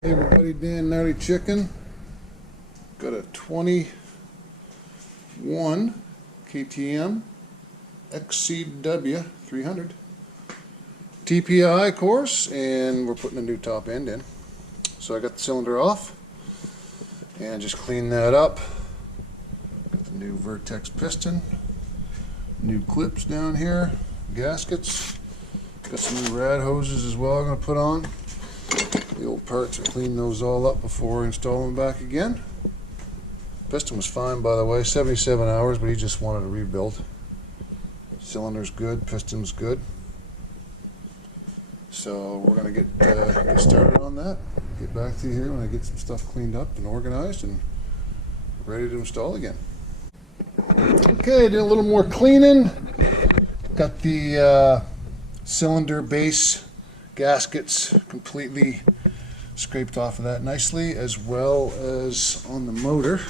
Hey everybody, Dan GnarlyChicken. Got a 21 KTM XCW 300 TPI course, and we're putting a new top end in. So I got the cylinder off and just clean that up. Got the new Vertex piston, new clips down here, gaskets. Got some new rad hoses as well I'm going to put on. The old parts, I cleaned those all up before I install them back again. Piston was fine, by the way, 77 hours, but he just wanted a rebuild. Cylinder's good, piston's good. So we're going to get started on that. Get back to you here when I get some stuff cleaned up and organized and ready to install again. Okay, did a little more cleaning. Got the cylinder base gaskets completely scraped off of that nicely, as well as on the motor.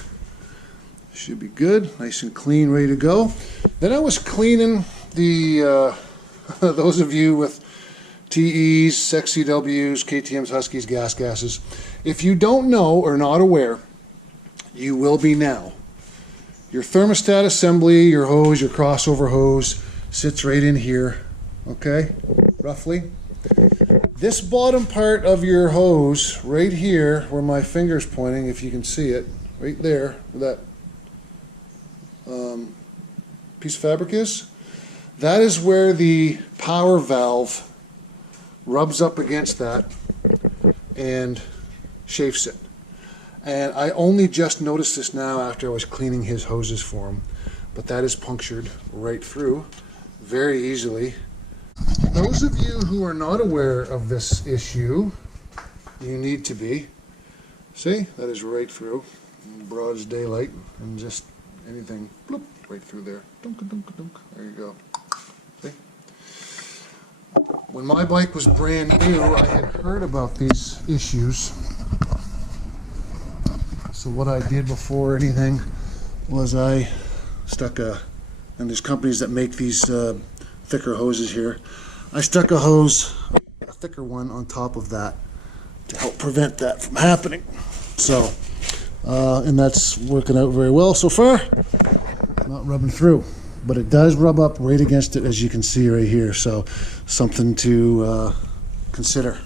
Should be good, nice and clean, ready to go. Then I was cleaning the those of you with TEs, XCWs, KTMs, Huskies, gas gases. If you don't know or not aware, you will be now. Your thermostat assembly, your hose, your crossover hose sits right in here, okay, roughly. This bottom part of your hose, right here, where my finger's pointing, if you can see it, right there, where that piece of fabric is, that is where the power valve rubs up against that and chafes it. And I only just noticed this now after I was cleaning his hoses for him, but that is punctured right through very easily. Those of you who are not aware of this issue, you need to be. See, that is right through, broad as daylight, and just anything, bloop, right through there. Dunk, dunk, dunk. There you go. See? When my bike was brand new, I had heard about these issues. So what I did before anything was I stuck and there's companies that make these thicker hoses here. I stuck a hose, a thicker one, on top of that to help prevent that from happening. So, and that's working out very well so far. Not rubbing through, but it does rub up right against it, as you can see right here. So, something to consider.